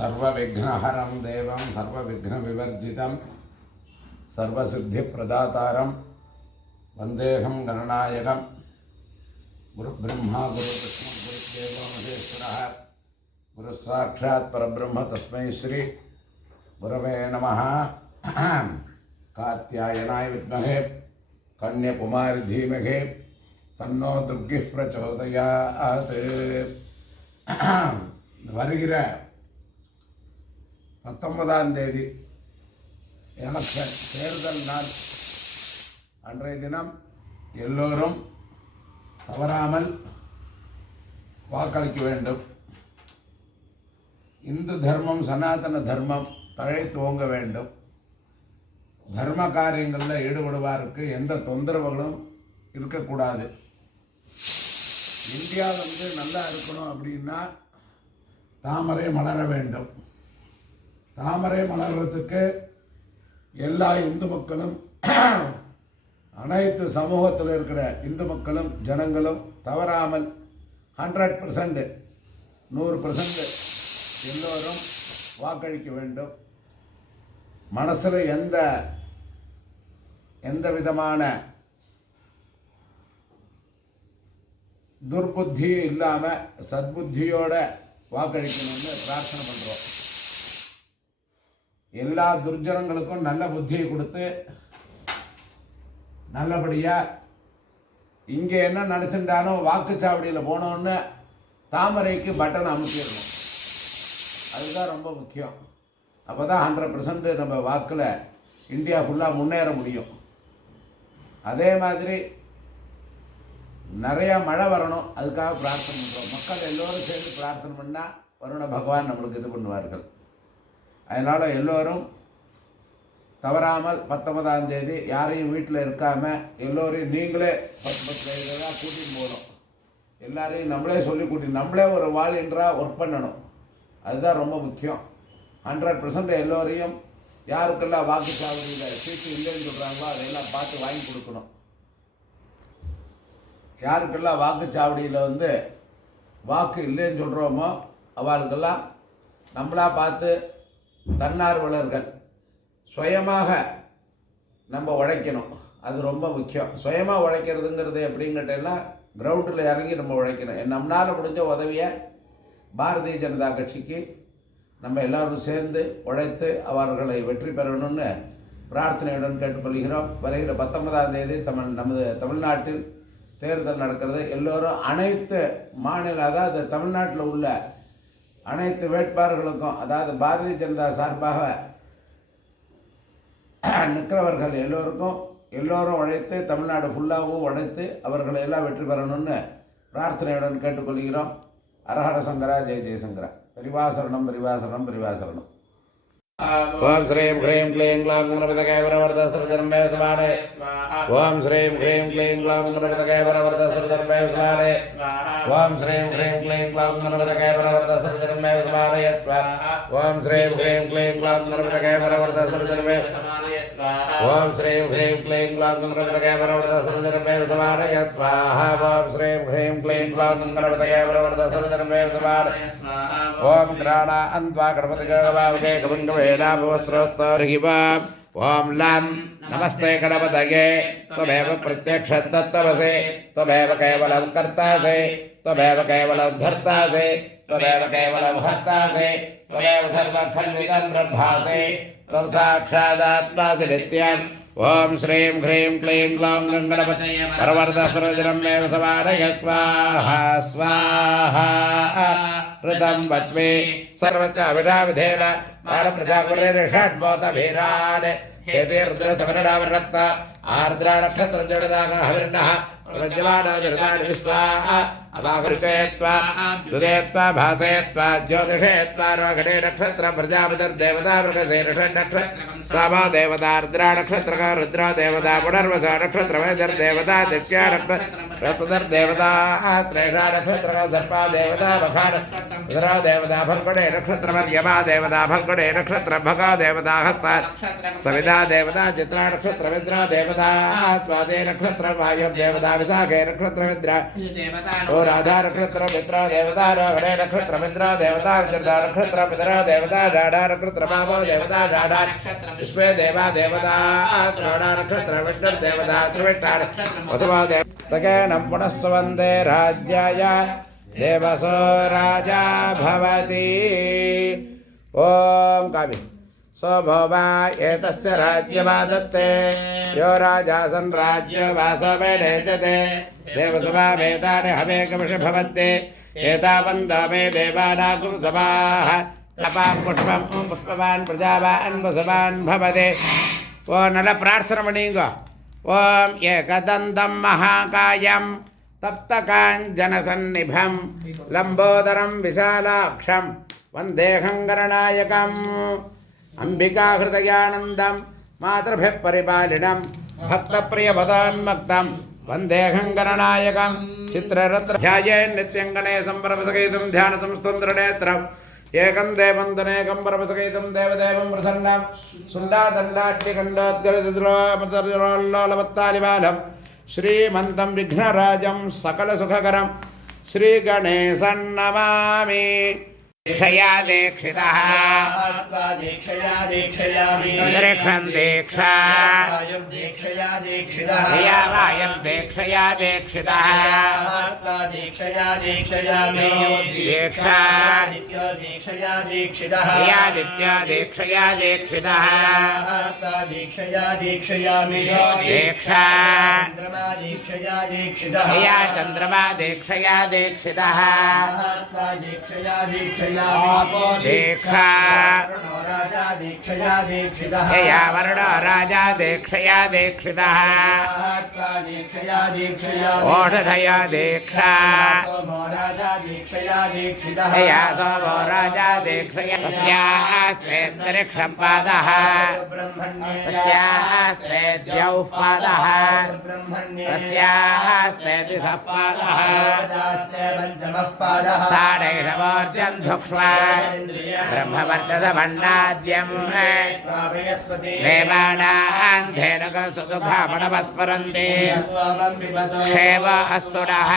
सर्वविघ्नहरं देवं सर्वविघ्नविवर्जितं सर्वसिद्धिप्रदातारं वन्देऽहं गणनायकं गुरुब्रह्मा गुरुविष्णु गुरुदेवो महेश्वरः गुरुसाक्षात् परब्रह्म तस्मै श्री गुरवे नमः। कात्यायनाय विद्महे कन्याकुमारी धीमहि तन्नो दुर्गिः प्रचोदयात्। வருகிற 19ஆம் தேதி எலெக்ஷன் தேர்தல் நாள் அன்றைய தினம் எல்லோரும் தவறாமல் வாக்களிக்க வேண்டும். இந்து தர்மம் சனாதன தர்மம் தழை துவங்க வேண்டும். தர்ம காரியங்களில் ஈடுபடுவாருக்கு எந்த தொந்தரவுகளும் இருக்கக்கூடாது. இந்தியா நல்லா இருக்கணும் அப்படின்னா தாமரை மலர வேண்டும். தாமரை மலர்றதுக்கு எல்லா இந்து மக்களும் அனைத்து சமூகத்தில் இருக்கிற இந்து மக்களும் ஜனங்களும் தவறாமல் 100% 100% எல்லோரும் வாக்களிக்க வேண்டும். மனசில் எந்த விதமான துர்புத்தியும் இல்லாமல் சத்புத்தியோட வாக்களிக்கணும்னு பிரார்த்தனை பண்ணுறோம். எல்லா துர்ஜனங்களுக்கும் நல்ல புத்தியை கொடுத்து நல்லபடியாக இங்கே என்ன நினச்சிட்டாலும் வாக்குச்சாவடியில் போனோன்னு தாமரைக்கு பட்டன் அமுக்கிடணும். அதுதான் ரொம்ப முக்கியம். அப்போ தான் 100% நம்ம வாக்கில் இந்தியா ஃபுல்லாக முன்னேற முடியும். அதே மாதிரி நிறையா மழை வரணும், அதுக்காக பிரார்த்தனை பண்ணுறோம். மக்கள் எல்லோரும் சேர்ந்து பிரார்த்தனை பண்ணால் வருண பகவான் நம்மளுக்கு இது பண்ணுவார்கள். அதனால் எல்லோரும் தவறாமல் 19ஆம் தேதி யாரையும் வீட்டில் இருக்காமல் எல்லோரையும் நீங்களே 10-15 கூட்டின்னு போகணும். எல்லாரையும் நம்மளே சொல்லி நம்மளே ஒரு வாலண்டியராக ஒர்க் பண்ணணும். அதுதான் ரொம்ப முக்கியம். 100% எல்லோரையும் யாருக்கெல்லாம் வாக்குச்சாவடியில் சீட்டு இல்லைன்னு சொல்கிறாங்களோ அதையெல்லாம் பார்த்து வாங்கி கொடுக்கணும். யாருக்கெல்லாம் வாக்குச்சாவடியில் வாக்கு இல்லைன்னு சொல்கிறோமோ அவளுக்கெல்லாம் நம்மளாக பார்த்து தன்னார்வலர்கள் சுயமாக நம்ம உழைக்கணும். அது ரொம்ப முக்கியம். சுயமாக உழைக்கிறதுங்கிறது எப்படிங்கிட்டெல்லாம் கிரவுண்டில் இறங்கி நம்ம உழைக்கணும். நம்மளால் முடிஞ்ச உதவியை பாரதிய ஜனதா கட்சிக்கு நம்ம எல்லோரும் சேர்ந்து உழைத்து அவர்களை வெற்றி பெறணும்னு பிரார்த்தனையுடன் கேட்டுக்கொள்கிறோம். வருகிற 19ஆம் தேதி நமது தமிழ்நாட்டில் தேர்தல் நடக்கிறது. எல்லோரும் அனைத்து அதாவது தமிழ்நாட்டில் உள்ள அனைத்து வேட்பாளர்களுக்கும், அதாவது பாரதிய ஜனதா சார்பாக நிற்கிறவர்கள் எல்லோரும் உழைத்து தமிழ்நாடு ஃபுல்லாகவும் உழைத்து அவர்களை எல்லாம் வெற்றி பெறணும்னு பிரார்த்தனையுடன் கேட்டுக்கொள்கிறோம். ஹரஹர சங்கரா ஜெய ஜெயசங்கரா. பரிவாசரணம் பரிவாசரணம் பரிவாசரணம். ஓம் ஸ்ரீம் ஹ்ரீம் க்ளீம் க்ளௌம் கணபதயே வரவரத சர்வஜன்மே சமானே. ஓம் ஸ்ரீம் ஹ்ரீம் க்ளீம் க்ளௌம் கணபதயே வரவரத சர்வஜன்மே சமானே. ஓம் ஸ்ரீம் ஹ்ரீம் க்ளீம் க்ளௌம் கணபதயே வரவரத சர்வஜன்மே சமானே. ஓம் ஸ்ரீம் ஹ்ரீம் க்ளீம் க்ளௌம் கணபதயே வரவரத சர்வஜன்மே சமானே. ஓம் ஸ்ரீம் ஹ்ரீம் க்ளீம் க்ளௌம் கணபதயே வரவரத சர்வஜன்மே சமானே. ஓம் ஸ்ரீம் ஹ்ரீம் க்ளீம் க்ளௌம் கணபதயே வரவரத சர்வஜன்மே சமானே. ஓம் கிராணா அன்வா கணபதயே கபங்கவே ओम लम नमस्ते गणपतये त्वमेव प्रत्यक्षं तत्तवसे त्वमेव केवलं कर्तासे त्वमेव केवलं धर्तासे त्वमेव केवलं हर्तासे त्वमेव सर्वखण्डितं ब्रह्मासे तत्साक्षादात्मासि नित्यम्. ओम श्रीं ह्रीं क्लीं ग्लौं गणपतये परवर्तः सर्वजनमेव समानय. स्वाहा स्वाहा ऋतं वच्मि सर्वस्य अभिषाविधेन बाणप्रजाकुरेषड्मोतभीरान् हेतिर्द्रसमरणावरक्त आर्द्रा नक्षत्रजडदागहविर्णः प्रज्वलानाजरदानि विश्वाः अपाकृतेत्वा दुदेत्वा भासेत्वा ज्योतिषेत्वा रोहिणी नक्षत्र प्रजापतिर्देवता मृगशीर्षन्नक्षत्र सामा देवता रुद्रा नक्षत्रका रुद्रा देवता पुनर्वसा नक्षत्र वेदर्देवता दिव्या नक्षत्र सुदर्देवता श्रेषा नक्षत्र सर्पा देवता भगा नक्षत्र देवता भगवडे नक्षत्र यमा देवता भगवडे नक्षत्र भगा देवता हस्ता सविता देवता चित्रा नक्षत्र विद्रा देवता स्वादे नक्षत्र वायु देवता विशाखे नक्षत्र विद्रा ओ राधा नक्षत्र मित्रा देवता रोहिणी नक्षत्र मित्रा देवता विचित्रा नक्षत्र मित्रा देवता डाढ़ा नक्षत्र भावो देवता डाढ़ा विश्वे देवा देवता श्रवणा नक्षत्र विष्णु देवता श्रविष्ठा वसुवा देवता पुनस्तु वन्दे राज्याय देवसो राजा भवति ओम काव्य स्वभवा एतस्य राज्यमादत्ते यो राजा सन् राज्यवासमेनेजते देवसभा वेदानि हवेकमिष भवन्ति एतावन्तो मे देवानागुं सभाः तपां पुष्पं पुष्पवान् प्रजावान् वसवान् भवते ओ नल प्रार्थना मणिंगो ओम एकदन्तं महाकायं तप्तकाञ्जनसन्निभं लम्बोदरं विशालाक्षं वन्देऽहं गणनायकम् अंबिकाहृदयानन्दं मातृभिः परिपालिनं भक्तप्रियपदान्मक्तं वन्देऽहं गणनायकं चित्ररत्नध्यायेन् नित्यं गणेशं परमसहितं ध्यानसंस्तुन्द्रनेत्रम् एकं देवं तनेकं परमसहितं देवदेवं प्रसन्नं सुण्डादण्डाट्टिकण्डोद्गलितद्रोमतर्लोलवत्तालिबालं श्रीमन्तं विघ्नराजं सकलसुखकरं श्रीगणेशं नमामि दीक्षया दीक्षितः दीक्षया दीक्षयामि दीक्षं दीक्षा दीक्षया दीक्षितः वायं दीक्षया दीक्षितः दीक्षया दीक्षयामि दीक्षा दीक्षया दीक्षितः आदित्य दीक्षया दीक्षितः दीक्षया दीक्षयामि दीक्षा चन्द्रमा दीक्षया दीक्षितः चन्द्रमा दीक्षया दीक्षितः दीक्षया दीक्षया दीक्षा राजा दीक्षया दीक्षितः या वरुणो राजा दीक्षया दीक्षितः दीक्षया दीक्षया ओषधया दीक्षा सोमो राजा दीक्षया दीक्षितः या सोमो राजा दीक्षया तस्यास्तेऽन्तरिक्षं पादः तस्यास्ते द्यौः पादः तस्यास्ते दिशः पादः पञ्चमः पादः साडैषवोर्जं ब्रह्मवर्चसमण्डाद्यं देवानान्धेनकसुदुःखामणवस्फुरन्ति क्षेम अस्तु नः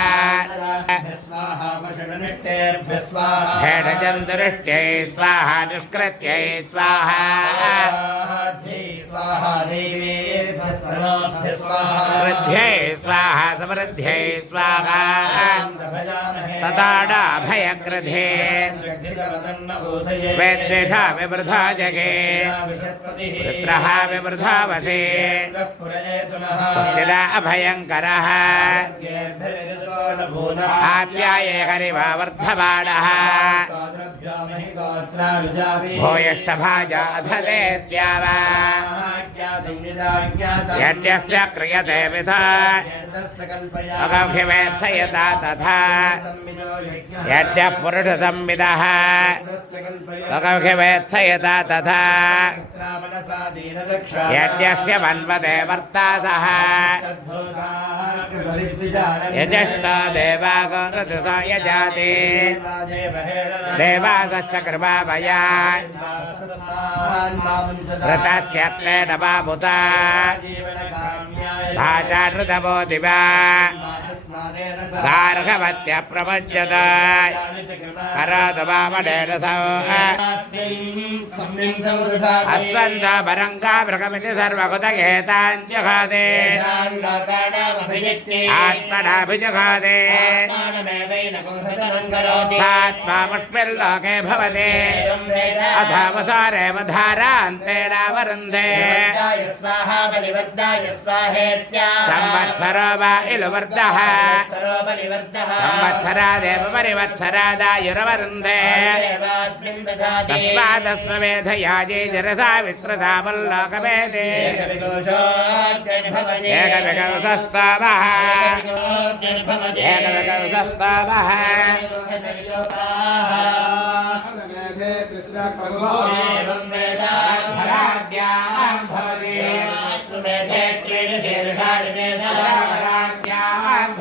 हेडचन्दुरिष्ट्यै स्वाहा निष्कृत्यै स्वाहा वृद्ध्यै स्वाहा समृद्ध्यै स्वाहा तदाडाभयग्रधे वेद्वेषा विवृधा जगे पुत्रः विवृधा वसे स्वस्तिदा अभयङ्करः आप्याये हरिवा वर्धमानः भूयिष्ठभाजा अधले स्याव यज्ञस्य क्रियते विधा अगौघिवेत्थयता तथा यज्ञः पुरुषसंविदः अगौघिवेत्थयता तथा यज्ञस्य मन्वते वर्तासः यज्ञेष्ठो देवागोरतुस यजाति देवासश्च कृपाभया व्रतस्य तेन बाबुता भाचानृतमो दिवा गार्हवत्य प्रपञ्चत करोतु वामनेन सौ अस्वन्त भरङ्गा भृगमिति सर्वकुतगेताञ्जघाते आत्मनाभिजघाते सात्मामुष्मिल्लोके भवते अथावसारेव धारान्तेनावरुन्धे संवत्सरो वा इलुवर्धः संवत्सरादेव परिवत्सरादायुरवरुन्धे तस्मादस्वमेधयाजे जरसा विस्त्रसा वल्लोकमेते एकविकंसस्तवः एकविकंसस्तवः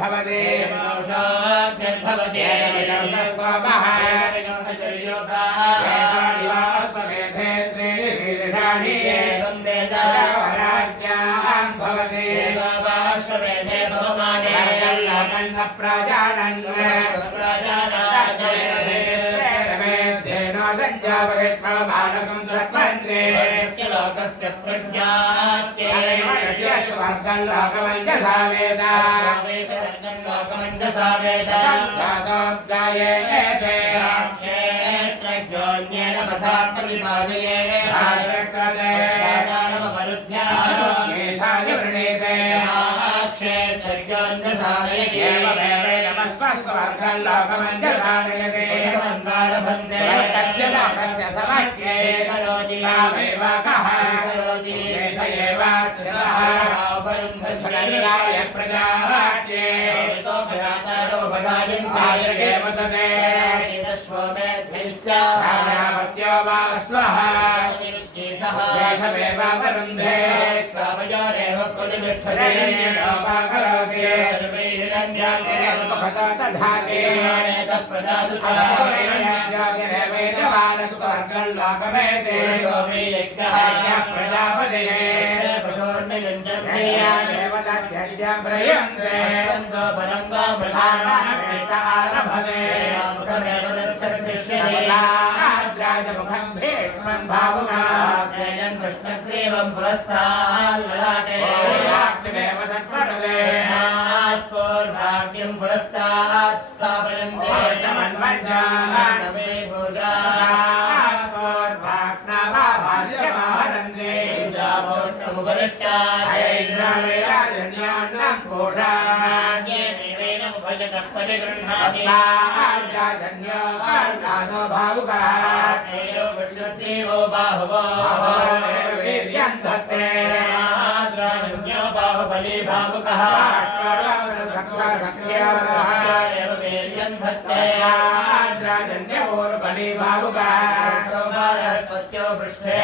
भवति निर्भवति स्तोमः समेधेन्द्रेणि शीर्षाणि वराज्ञान् भवति समेधे भवमाने प्रजानन् बालकं सर्पन्ते लोकस्य प्रज्ञात्ये स्वर्गलोकमञ्जसा वेद लोकमञ्जसा वेद गायेते क्षेत्रज्ञोन्येन पथा प्रतिपादये दानमवरुद्ध्या वृणीते क्षेत्रज्ञोन्यसारये स्वर्गलोकमञ्जसानयते तस्य लोकस्य समाख्ये करोति सामेवाकः करोति प्रजावाक्ये स्वमेध्यो वा स्वः वरुन्धे सावयोरेव प्रतिष्ठते स्वर्गलोकमेते प्रजापतिः प्रयन्ते राजमुखं भीष्मं भावुकान् कृष्णग्रीवं पुरस्ताल्ललाटे पूर्वाग्यं पुरस्तात् स्थापयन्ते भावुकादेवो बाहुवो बाहुबली भावुकः बली भावुका पृष्ठे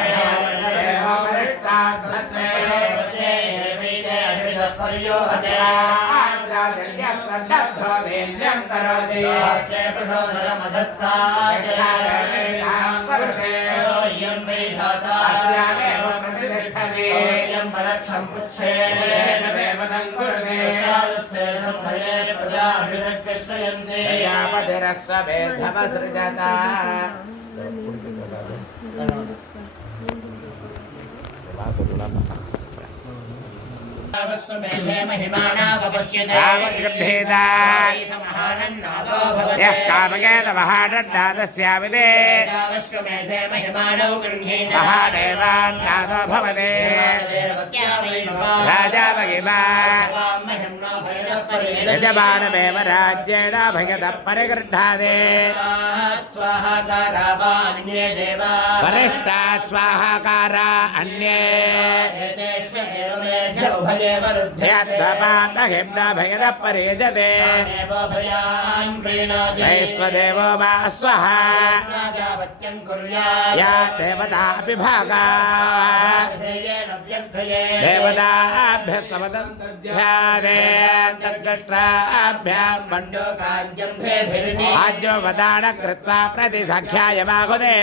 यः कामकेतमहाडन्नादस्यामिते महादेवान्नादो भवते राजा महिमा यजमानमेव राज्येण भयतः परिगृह्णाते वरिष्ठात् स्वाहाकारा अन्ये भयतः परियजते वैश्वदेवो वा स्वः या देवतापि भागा देवताभ्यः समदन्त्यादेन्द्रष्टाभ्यां मण्डोकाज्यवदान कृत्वा प्रतिसख्याय माहुदे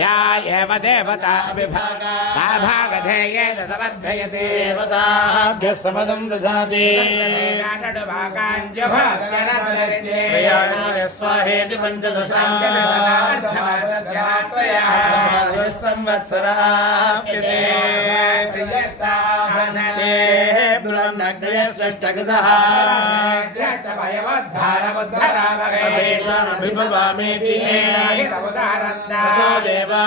या एव देवतापि भागा भागधेयेन समर्थयते देवताभ्यः समदं दधाति स्वाहेति पंचदशाष्टकृतः देवा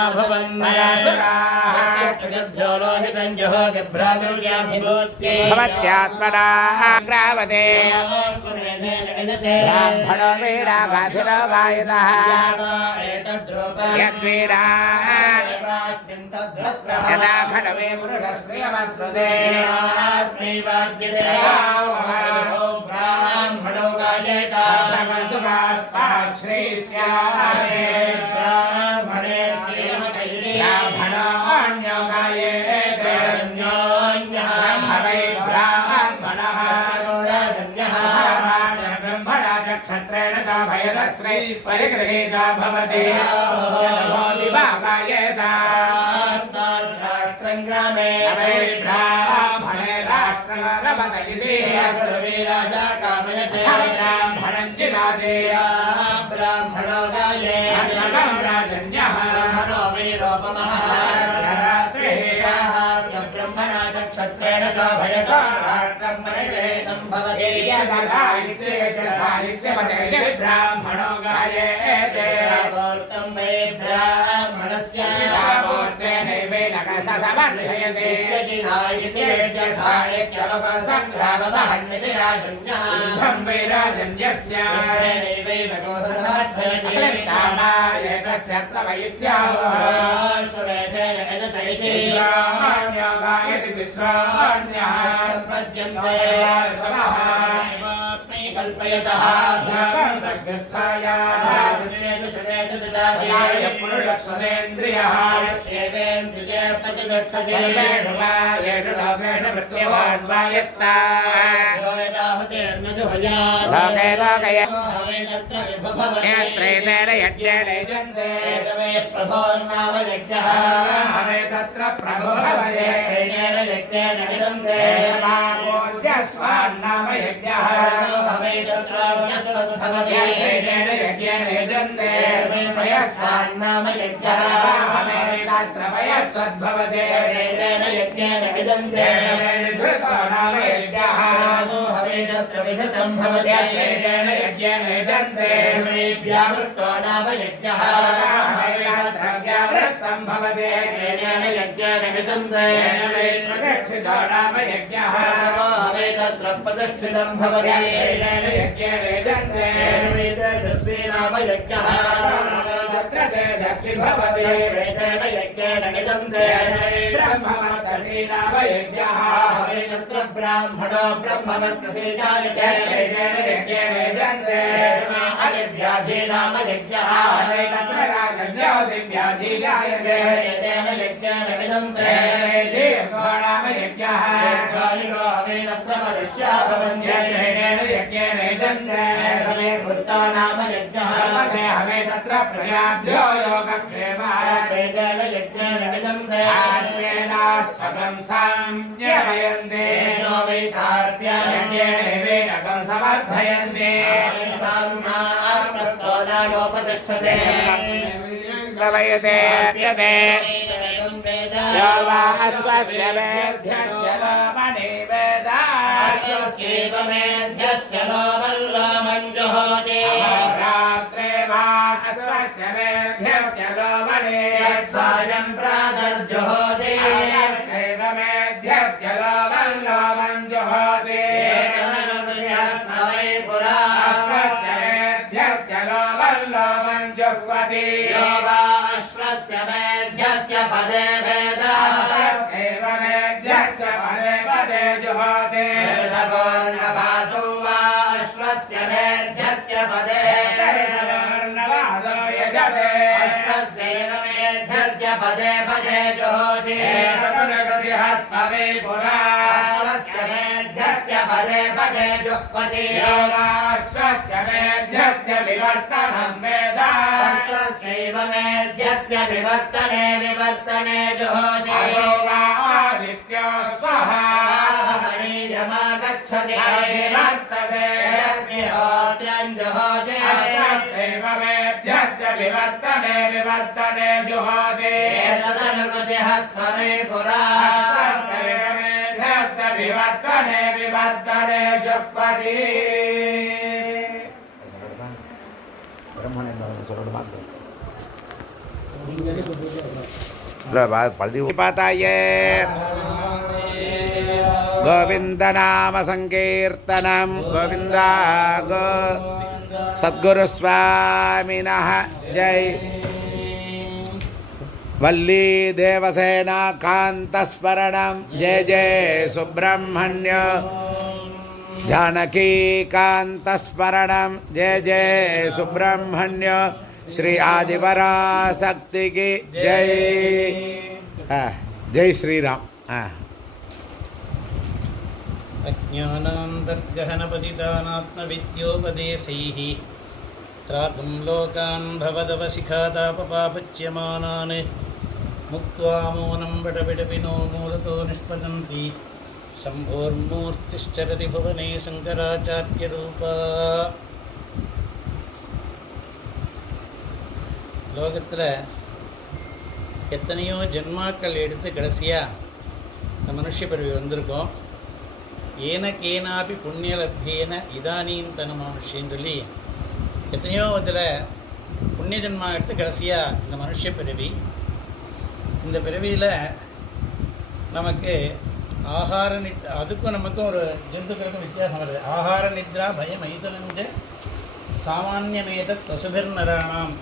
भवत्यात्मना ग्रावते ब्राह्मणो वीणा गाधिरो गायतः यद्वीणा यदा खडवे पुरुषश्रियमन्त्रुते ब्राह्मणो गायेता ब्राह्मणे ब्राह्मणो गायेते ब्राह्मणः परिगृहीतो भवति अस्माद्राष्ट्रं ग्रामे ब्राह्मणे राष्ट्ररमत इति राजा कामयते ब्राह्मणं जिनाति ब्राह्मणो गाये राजन्यः ब्राह्मणो वीरोपमः ब्रह्मणा च क्षत्रेण च भयतो राष्ट्रं परिगृहीतं भवति ब्राह्मणो गायेते वै ब्राह्मणस्य समर्थयते वैराजन्यस्य कल्पयतः नाम यज्ञः वयस्वद्भवते धृतो नाम यज्ञः विधृतं भवति व्यावृत्तो नाम यज्ञः व्यावृत्तं भवति प्रतिष्ठितो नाम यज्ञः तत्र प्रतिष्ठितं भवति नाम यज्ञः तत्र तेजस्वी भवति यज्ञेन यजन्ते ब्रह्मवर्चसी नाम यज्ञः तत्र ब्राह्मणो ब्रह्मवर्चसी जायते यज्ञेन यजन्ते अयव्याधि नाम यज्ञः तत्र राजन्यो दिव्याधि जायते यज्ञेन यजन्ते दीर्घो नाम यज्ञः तत्र मनुष्या भवन्ति यज्ञेन यजन्ते वृत्तो नाम यज्ञः हवे तत्र प्रयाभ्यो योगक्षेमः यज्ञेन यजन्ते स्वगं संज्ञयन्ते यज्ञेन वेदकं समर्थयन्ते साम्नाप्रस्तोदानोपतिष्ठते गवयते यो वा अश्वस्य वेद्यस्य लोमणि वेदा अश्वस्यैव मेध्यस्य लोमल्लोमं जुहोति रात्रे वा अश्वस्य वेद्यस्य लोमणि सायं प्रातर्जुहोति शैव मेध्यस्य लोमल्लोमं जुहोति अस्मै पुरा अश्वस्य वेद्यस्य लोमल्लोमं जुह्वति यो वा अश्वस्य मेध्यस्य पदे वेदा शैव मेध्यस्य पदे पदे जुहोति वर्णवासो वा अश्वस्य मेध्यस्य पदे वर्णवासो यजते अश्वस्यैव मेध्यस्य पदे पदे जुहोति हस्पवे पुरा अश्वस्य मेध्यस्य पदे पदे जुह्वति यो वाश्वस्य मेध्यस्य विवर्तनं वेद अश्वस्यैव मेध्यस्य विवर्तने विवर्तने जुहोति असो वा आदित्यो स्वः मणीयमागच्छति विवर्तते अग्निहोत्रं जुहोति अश्वस्यैव मेध्यस्य विवर्तने विवर्तने जुहोति एतदनुकृतिः स्मरे पुरा अश्वस्यैव मेध्यस्य विवर्तने विवर्तने जुह्वति पताये गोविंद नाम संकीर्तनम गोविंद गो सद्गुरु स्वामिनः जय वल्ली देवसेना कांतस्मरणं जय जय सुब्रह्मण्य जानकी कांतस्मरणं जय जय सुब्रह्मण्य श्री आदिपराशक्ति की जय जय श्री राम अज्ञानान्तर्गहनपतितानात्मविद्योपदेशैः त्रातुं लोकान् भवदवशिखादापपापच्यमानान् मुक्त्वा मौनं वटविटपिनो मूलतो निष्पतन्ति शम्भोर्मूर्तिश्चरति भुवने शङ्कराचार्यरूपा. லோகத்தில் எத்தனையோ ஜென்மாக்கள் எடுத்து கடைசியாக இந்த மனுஷ பிறவி வந்திருக்கோம். ஏனக்கேனாபி புண்ணியலப்யேன இதானீந்தன மனுஷின்னு சொல்லி எத்தனையோ இதில் புண்ணிய ஜென்மா எடுத்து கடைசியாக இந்த மனுஷ பிறவி. இந்த பிறவியில் நமக்கு ஆகார அதுக்கும் நமக்கும் ஒரு ஜந்துக்களுக்கும் வித்தியாசம் வருது. ஆகார நித்ரா பயம் ஐதனஞ்ச சாமானியமேதத் பசுபிர்நராணாம்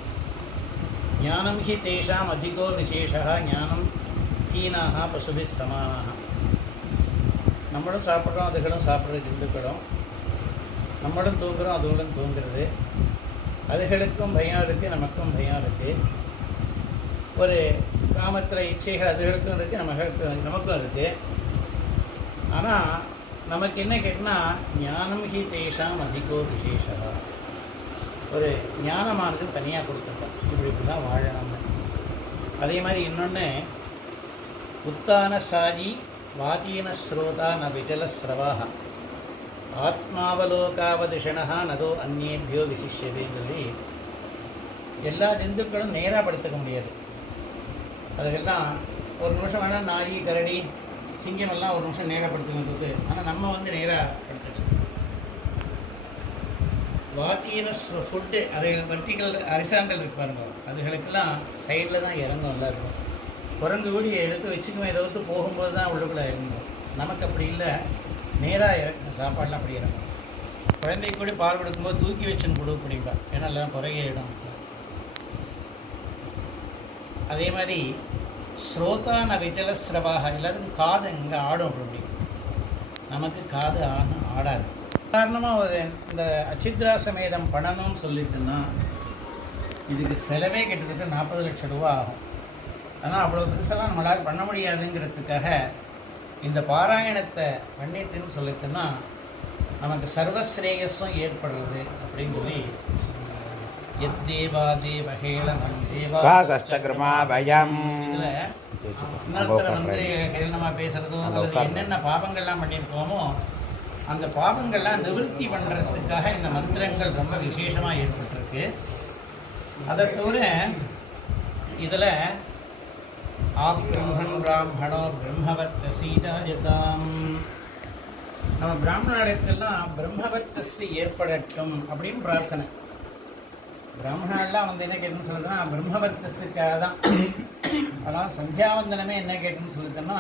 ஞானம் ஹி தேஷாம் அதிகோ விசேஷா ஞானம் ஹீனாக பசுபி சமானாக. நம்மளும் சாப்பிட்றோம், அதுகளும் சாப்பிட்ற ஜந்துக்களும். நம்மளும் தூங்குகிறோம், அதுகளும் தூங்குறது. அதுகளுக்கும் பயம் இருக்குது, நமக்கும் பயம் இருக்குது. ஒரு காமத்தில் இச்சைகள் அதுகளுக்கும் இருக்குது, நமக்கும் இருக்குது. ஆனால் நமக்கு என்ன கேட்டினா ஞானம் ஹி தேஷாம் அதிகோ விசேஷா. ஒரு ஞானமானது தனியாக கொடுத்துருக்கோம், இப்படி தான் வாழணும்னு. அதே மாதிரி இன்னொன்று உத்தான சாஜி வாச்சீன ஸ்ரோதா ந விஜலஸ்ரவாக ஆத்மாவலோகாவதிஷணா நதோ அந்நேபியோ விசிஷ்யதேன்னு சொல்லி எல்லா ஜந்துக்களும் நேராக படுத்துக்க முடியாது. அதுக்கெல்லாம் ஒரு நிமிஷம் வேணால் நாய் கரடி சிங்கமெல்லாம் ஒரு நிமிஷம் நேராக படுத்துக்கிறது. ஆனால் நம்ம நேராக படுத்துக்கலாம். வாச்சீனஸ் ஃபுட்டு அதுகள் வெர்டிக்கல் ஹரிசாண்டல் இருப்பாருங்க, அதுகளுக்கெல்லாம் சைடில் தான் இறங்கும். நல்லா இருக்கும். குரங்கு கூடி எடுத்து வச்சுக்குமே, இதை வந்து போகும்போது தான் உள்ளுக்குள்ளே இறங்கும். நமக்கு அப்படி இல்லை, நேராக இறக்கும். சாப்பாடெலாம் அப்படி இறங்கும். குழந்தைக்கு கூட பால் கொடுக்கும்போது தூக்கி வச்சுன்னு கொடுக்க பிடிப்பா, ஏன்னா எல்லாம் குறையிடும். அதே மாதிரி ஸ்ரோதான விஜலஸ்ரவாக எல்லாத்துக்கும் காது இங்கே ஆடும். அப்படி நமக்கு காது ஆடாது. சாதாரணமாக ஒரு இந்த அச்சித்ரா சமேதம் பண்ணணும்னு சொல்லிட்டுன்னா இதுக்கு செலவே கிட்டத்தட்ட 40 லட்சம் ரூபா ஆகும். ஆனால் அவ்வளோ பெருசெல்லாம் நம்மளால் பண்ண முடியாதுங்கிறதுக்காக இந்த பாராயணத்தை பண்ணிட்டுன்னு சொல்லிட்டுன்னா நமக்கு சர்வஸ்ரேயஸும் ஏற்படுறது அப்படின்னு சொல்லி இன்னொருத்தரை நம்ம பேசுகிறதோ அல்லது என்னென்ன பாவங்கள்லாம் பண்ணியிருக்கோமோ அந்த பாவங்கள்லாம் நிவர்த்தி பண்ணுறதுக்காக இந்த மந்திரங்கள் ரொம்ப விசேஷமாக ஏற்பட்டிருக்கு. அதை தவிர இதில் ஆப்ரம்மன் பிராமணோ பிரம்மவர்ச்சசீதாயதாம், நம்ம பிராமணர்களுக்கெல்லாம் பிரம்மவர்ச்சசி ஏற்படட்டும் அப்படின்னு பிரார்த்தனை. பிராமணர்கள்லாம் என்ன கேட்டுன்னு சொல்லுதுன்னா பிரம்மவர்ச்சஸுக்காக தான். அதான் சந்தியாவந்தனமே என்ன கேட்டுன்னு சொல்லுதுன்னா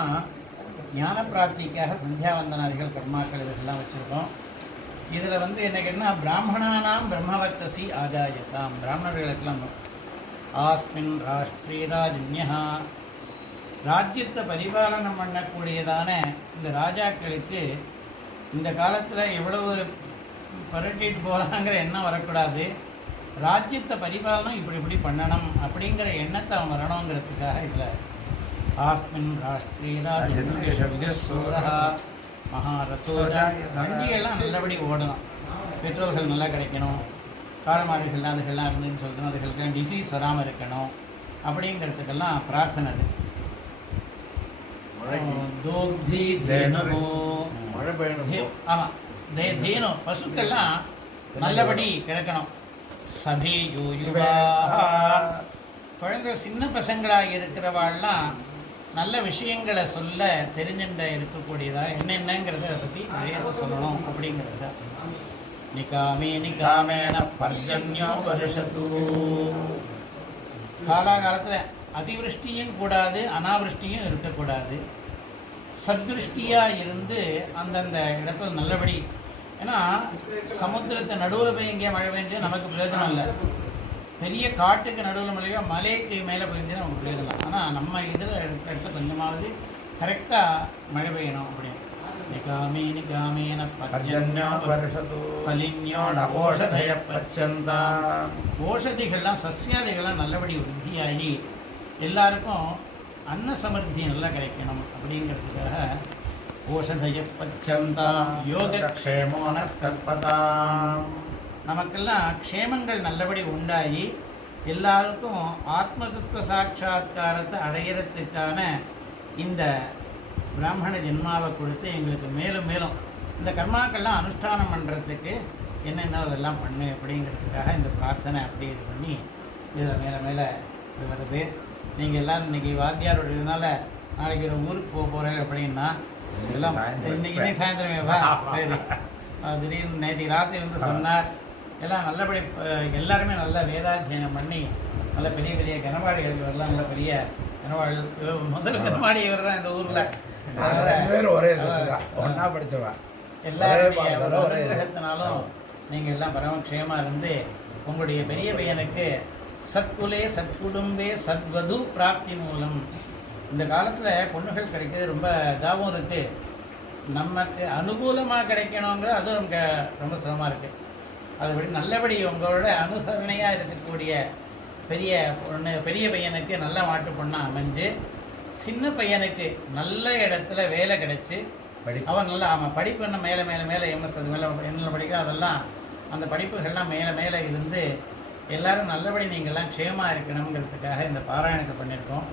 ஞான பிராப்திக்காக சந்தியாவந்தனாதிகள் கர்மாக்கள் இதெல்லாம் வச்சுருக்கோம். இதில் என்ன கேட்டால் பிராமணானாம் பிரம்மவர்ச்சசி ஆஜாயதாம், பிராமணர்களுக்கெல்லாம் ஆஸ்மின் ராஷ்ட்ரீராஜன்யா, ராஜ்யத்தை பரிபாலனம் பண்ணக்கூடியதான இந்த ராஜாக்களுக்கு இந்த காலத்தில் எவ்வளவு பரட்டிட்டு போகலாங்கிற எண்ணம் வரக்கூடாது. ராஜ்யத்தை பரிபாலனம் இப்படி பண்ணணும் அப்படிங்கிற எண்ணத்தை அவன் வரணுங்கிறதுக்காக இதில் ஆஸ்மின் ராஷ்ட்ரீராஜ்யசோதா மகாரசோதா, வண்டியெல்லாம் நல்லபடி ஓடணும், பெட்ரோல்கள் நல்லா கிடைக்கணும், காலமாடுகள்லாம் அதுகள்லாம் இருந்துன்னு சொல்லிட்டோம், அதுகளுக்கெல்லாம் டிசீஸ் வராமல் இருக்கணும் அப்படிங்கிறதுக்கெல்லாம் பிரார்த்தனை. அது தோக்தி தேனோ, ஆமாம் தேனோ பசுக்கள்லாம் நல்லபடி கிடக்கணும். சபேயோ யுவா, குழந்தை சின்ன பசங்களாக இருக்கிறவாள்லாம் நல்ல விஷயங்களை சொல்ல தெரிஞ்சுட்ட இருக்கக்கூடியதாக என்னென்னங்கிறத பற்றி நிறைய சொல்லணும் அப்படிங்கிறத. நிகாமேன பர்ஜன்யோ வருஷத்து, காலாகாலத்தில் அதிவிருஷ்டியும் கூடாது அனாவிருஷ்டியும் இருக்கக்கூடாது. சத்ருஷ்டியாக இருந்து அந்தந்த இடத்துல நல்லபடி, ஏன்னா சமுத்திரத்தை நடுவில் போய் எங்கேயா மழை பெஞ்சு நமக்கு பிரயோஜனம் இல்லை. பெரிய காட்டுக்கு நடுவில் மழையோ மலைக்கு மேலே பெஞ்சுன்னா நமக்கு பிரயோஜனம். ஆனால் நம்ம இதில் இடத்துல கொஞ்சமாவது கரெக்டாக மழை பெய்யணும் அப்படின்னு. நிகாமேன ஓஷதிகள்லாம் சஸ்யாதிகள்லாம் நல்லபடி விருத்தியாகி எல்லாருக்கும் அன்ன சமர்த்தி நல்லா கிடைக்கணும் அப்படிங்கிறதுக்காக ஓஷதய பச்சந்தாம் யோகக்ஷேமோன கல்பதாம். நமக்கெல்லாம் க்ஷேமங்கள் நல்லபடி உண்டாகி எல்லாருக்கும் ஆத்ம தத்துவ சாட்சா்காரத்தை அடையிறதுக்கான இந்த பிராமண ஜென்மாவை கொடுத்து எங்களுக்கு மேலும் மேலும் இந்த கர்மாக்கள்லாம் அனுஷ்டானம் பண்ணுறதுக்கு என்னென்ன அதெல்லாம் பண்ணு அப்படிங்கிறதுக்காக இந்த பிரார்த்தனை அப்படி இது பண்ணி இதில் மேலே மேலே இது வருது. நீங்கள் எல்லோரும் இன்றைக்கி வாத்தியாரோட இதனால நாளைக்கு ஒரு ஊருக்கு போக போகிறேன் அப்படின்னா எல்லாம் இன்னைக்கு சாயந்தரமே வா சரி திடீர்னு நேற்று ராத்திரி இருந்து சொன்னார். எல்லாம் நல்லபடி எல்லாருமே நல்ல வேதாத்தியனம் பண்ணி நல்ல பெரிய பெரிய கனவாடிகளுக்கு வரலாம். நல்ல பெரிய கனவாடி முதல் கனவாடி இவர் தான் இந்த ஊரில் ஒரே ஒன்றா படித்தவா. எல்லாருடைய கிரகத்தினாலும் நீங்கள் எல்லாம் பரமக்ஷேமாக இருந்து உங்களுடைய பெரிய பையனுக்கு சத்குலே சத்குடும்பே சத்வது பிராப்தி மூலம் இந்த காலத்தில் பொண்ணுகள் கிடைக்கிறது ரொம்ப இதாகவும் இருக்குது. நமக்கு அனுகூலமாக கிடைக்கணுங்கிறது அதுவும் நமக்கு ரொம்ப சிரமமாக இருக்குது. அதுபடி நல்லபடி உங்களோட அனுசரணையாக இருக்கக்கூடிய பெரிய பொண்ணு பெரிய பையனுக்கு நல்ல மாட்டு பொண்ணாக அமைஞ்சு சின்ன பையனுக்கு நல்ல இடத்துல வேலை கிடைச்சி அவன் நல்லா அவன் படிப்பு என்ன மேலே மேலே மேலே எம்எஸ் அது மேலே என்ன படிக்கிறோம் அதெல்லாம் அந்த படிப்புகள்லாம் மேலே மேலே இருந்து எல்லோரும் நல்லபடி நீங்கள்லாம் க்ஷேமாக இருக்கணுங்கிறதுக்காக இந்த பாராயணத்தை பண்ணியிருக்கோம்.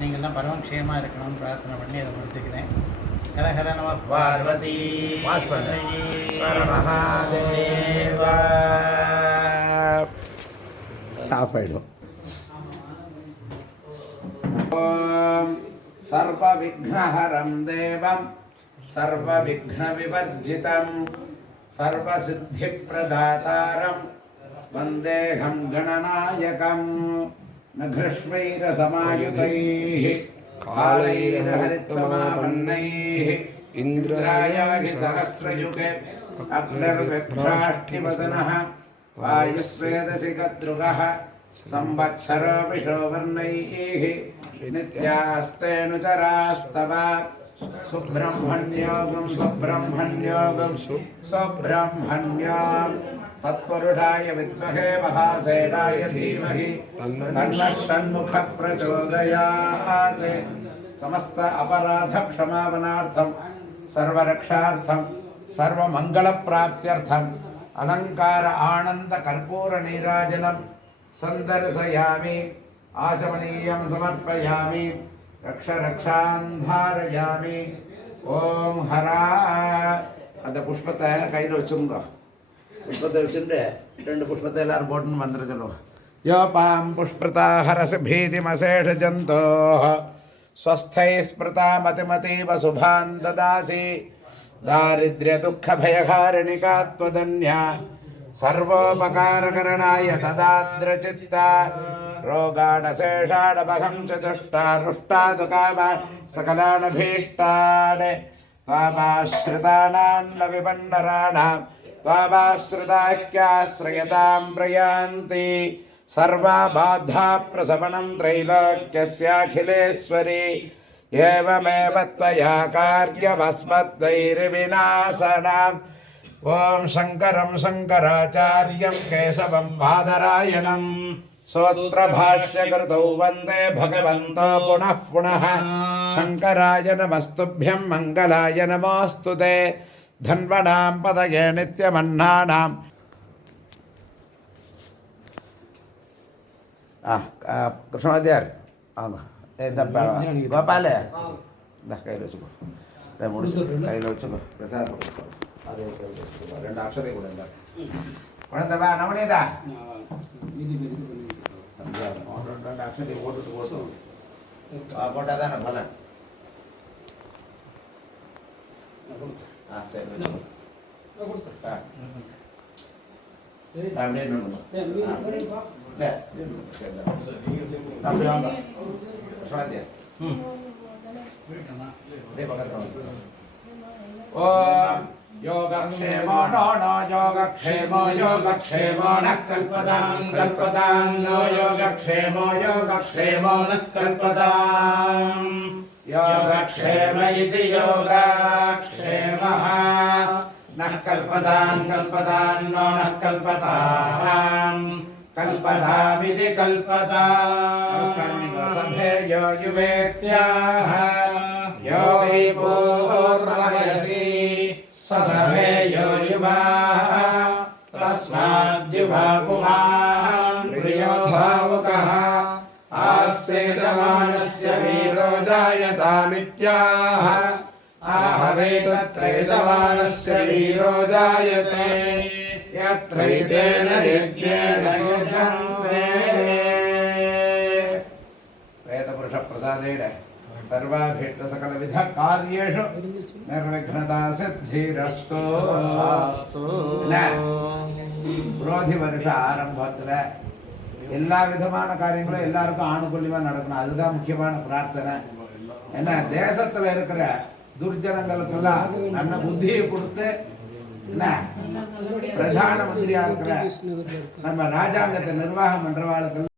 நீங்கள்லாம் பரவம் க்ஷேமாக இருக்கணும்னு பிரார்த்தனை பண்ணி அதை முடிச்சுக்கிறேன். ஹர ஹர நம பார்வதி மகாதேவா. ஆஃப் ஆகிடும். ஓம் சர்வ விக்னஹரம் தேவம் சர்வ விக்ன விவர்ஜிதம் சர்வ சித்தி பிரதாதாரம் வந்தேகம் கணநாயகம் நக்ஷ்வைரசமாயுதைः காளைர்ஹரித்தமாபன்னைः இந்திராயாகி சஹஸ்ரயுகே அக்னிர்விப்ராஷ்டிவதனः வாயுஸ்வேதசி கத்ருகः संवत्सरो विशोवर्णैः नित्यास्तेऽनुचरास्तव सुब्रह्मण्योगं सुब्रह्मण्योगं सुब्रह्मण्यां तत्पुरुषाय विद्महे महासेनाय धीमहि तन्नः षण्मुखः प्रचोदयात्. समस्त अपराध क्षमापणार्थं सर्वरक्षार्थं सर्वमङ्गलप्राप्त्यर्थम् अलङ्कार आनन्द कर्पूर नीराजनं सन्दर्शयामि आचमनीयं समर्पयामि रक्ष रक्षान्धारयामि. ओम हरा அந்த புஷ்பத்தை கையில் வச்சுங்க. புஷ்பத்தை வச்சுட்டு ரெண்டு புஷ்பத்தை எல்லாரும் போட்டுன்னு வந்துட சொல்லுவோம். யோபாம் புஷ்பிருதா ஹரசி பீதிமசேஷ ஜந்தோः ஸ்வஸ்தை ஸ்மிருதா மதிமதீவ சுபான் ததாசி दारिद्र्य दुःख भयहारिणिका त्वदन्या सर्वोपकारकरणाय सदाद्रचित्ता रोगाणशेषाणभगं च दुष्टा रुष्टादुकामा सकलानभीष्टान् त्वामाश्रितानान्न विपन्नराणां त्वामाश्रिताख्याश्रयतां प्रयान्ति सर्वा बाधा प्रसवनं त्रैलोक्यस्याखिलेश्वरी एवमेव त्वया कार्यमस्मद्वैर्विनाशनम्. ओम शंकरं शंकराचार्यं केशवं बादरायणं सूत्रभाष्यकृतौ वन्दे भगवन्तो पुनः पुनः. शंकराय नमस्तुभ्यं मंगलाय नमोऽस्तु ते. धन्वनां पदये नित्यमन्नानां. कृष्णवाद्यार गोपाल கையில் வச்சுக்கோ. முடிச்சு கையில் வச்சுக்கோ. பிரசாதம் அதே ரெண்டு அக்ஷரை கூட இல்லை குழந்தைவா நவனியதா ரெண்டு அக்ஷரை ஓட்டுட்டு ஓட்டும் போட்டால் தானே பலன். சரி அப்படியே ओम योगक्षेमो नो नो योगक्षेमो योगक्षेमो न कल्पतां कल्पतां नो योगक्षेमो योगक्षेमो न कल्पतां योगक्षेम इति योगक्षेमः न कल्पतां कल्पतां नो न कल्पतां कल्पतामिति कल्पतां सभे यो युवेत्याः यो वै पूर्ववयसि ससभे यो युवाः तस्मात् पुमान् प्रियो भावुकः आस्येतमानस्य वीरो जायतामित्याह आहवेतत्रैतमानस्य वीरो जायते यत्रैतेन यज्ञेन युज्यन्ते वेदपुरुषप्रसादेन सर्वाभीष्ट सकलविध कार्येषु निर्विघ्नता सिद्धिरस्तु புரோதி வருஷ ஆரம்பத்தில் எல்லா விதமான காரியங்களும் எல்லாருக்கும் ஆணுகூல்யமாக நடக்கணும். அதுதான் முக்கியமான பிரார்த்தனை. ஏன்னா தேசத்தில் இருக்கிற துர்ஜனங்களுக்கெல்லாம் நல்ல புத்தியை கொடுத்து என்ன பிரதான மந்திரியா இருக்கிற நம்ம ராஜாங்கத்தை நிர்வாகம் பண்றவாளுக்கு